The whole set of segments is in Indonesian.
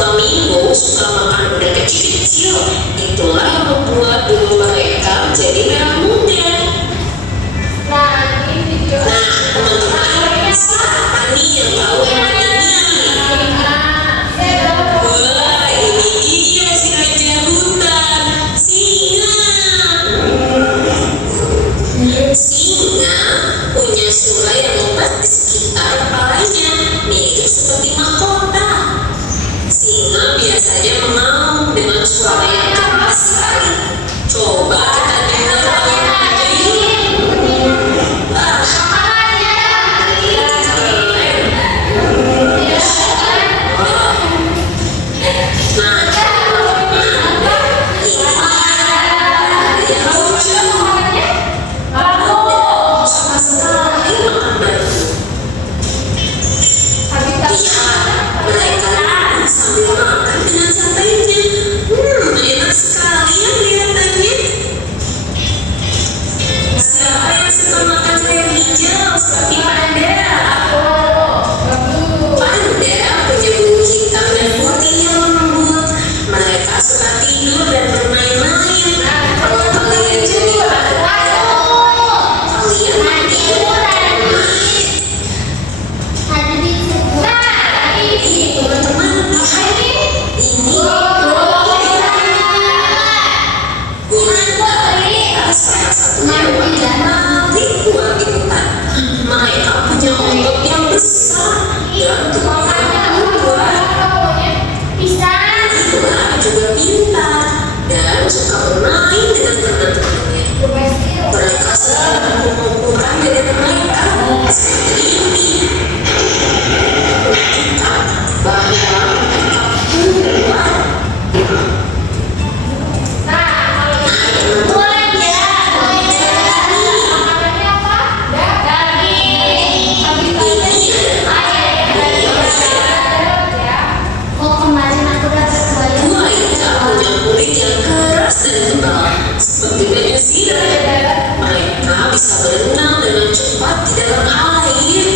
Flamingo suka makan udang kecil-kecil. Itulah yang membuat bulu mereka menjadi merah muda. Nah, teman-teman, siapa nih yang tahu hewan ini? Wah, ini dia si raja hutan, singa. Singa punya suara yang lebat di sekitar kepalanya, mirip seperti mahkota. Singa biasanya mengaum dengan suara yang keras sekali. Coba kita dengar apa aja yuk. Enak sekali ya kelihatannya. Siapa yang suka makan sayur hijau seperti panda? Panda punya bulu hitam dan putih yang lembut. Mereka suka tidur dan bermain-main. Kalau kalian jadi panda, kalian mau tidur atau bermain? Teman-teman, lihat ini. Salah satu hewan yang paling kuat di hutan. Mereka punya otot yang besar dan tubuhnya kuat. Mereka juga pintar dan suka bermain dengan teman-temannya. Mereka selalu mengumpulkan diri mereka seperti ini. Kita bahwa mereka kuat. Seperti manusia, mereka bisa berenang dengan cepat di dalam air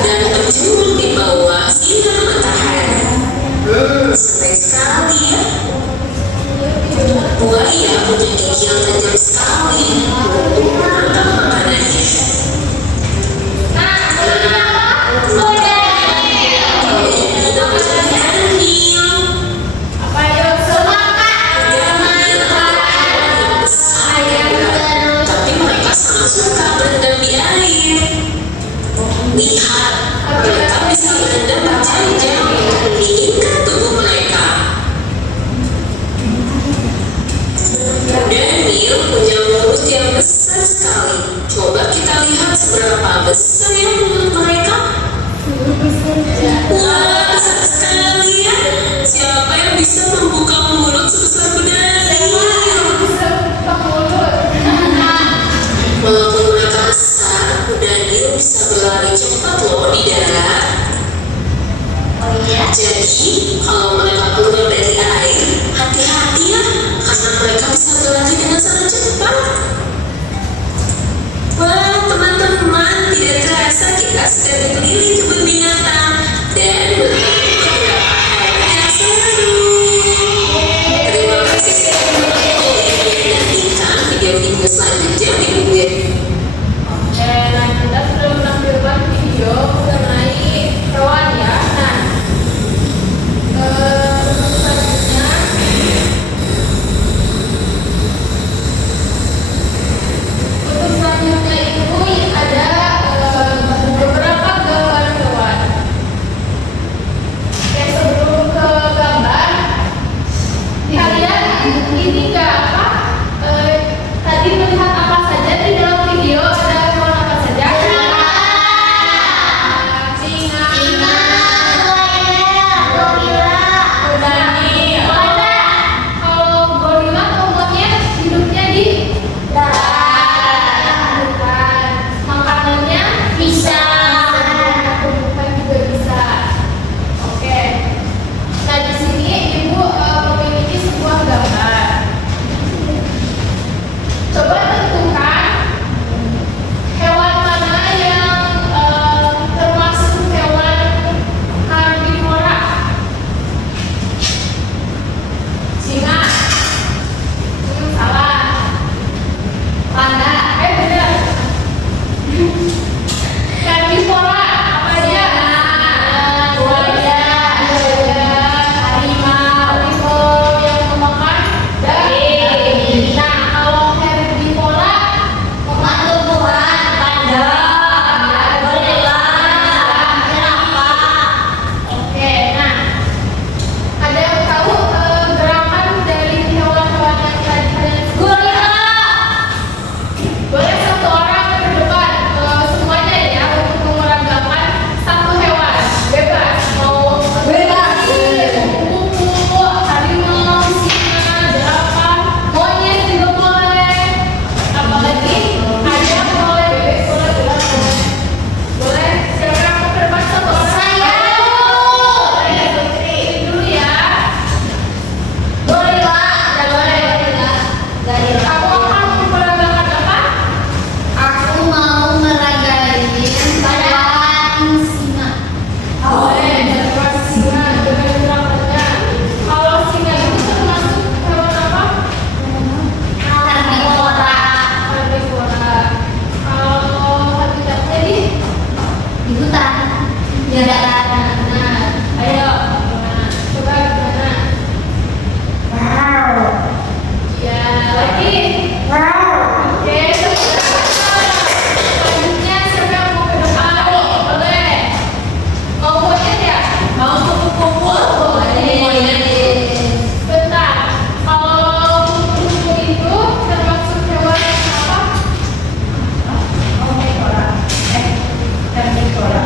dan terjun di bawah sinar matahari. Senang sekali ya. Buaya punya gigi yang tajam sekali untuk menangkap makanannya. Suka berendam di air. Lihat, mereka bisa berendam berjam-jam untuk mendinginkan tubuh mereka. Daniel punya mulut yang besar sekali. Coba kita lihat seberapa besar ya mulut mereka. Wah, besar sekali ya. Siapa yang bisa membuka mulut sebesar kuda? Walaupun mereka besar, kuda Nil bisa berlari cepat loh di darat. Jadi, kalau mereka keluar dari air, hati-hati ya, karena mereka bisa berlari dengan sangat cepat. Wah, teman-teman, tidak terasa kita sedang berkeliling kebun binatang dan melihat beberapa hewan yang seru. Terima kasih sudah menonton. Nantikan video-video selanjutnya minggu ini. Nah, kita sudah menampilkan video mengenai hewan ya. Nah, selanjutnya untuk selanjutnya itu ada beberapa gambar hewan Nah, ayo. Nah, coba gimana? Ya, lagi. Oke, selanjutnya siapa yang mau berdoa? Boleh. Mau monyet ya? Mau kupu-kupu? Boleh. Bentar. Kalau kupu-kupu itu termasuk hewan yang apa? Omnivora. Herbivora.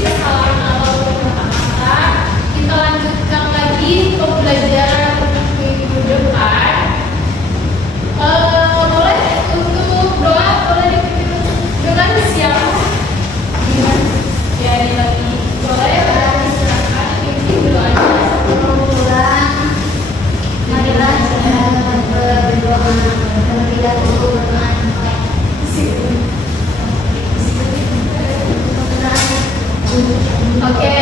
kesalahan awal mata-mata. Kita lanjutkan lagi pembelajaran minggu depan. Boleh untuk doa, boleh dipimpin dengan siapa? Ya, ini lagi boleh silakan dipimpin doanya. Marilah kita berdoa terlebih dahulu Oke,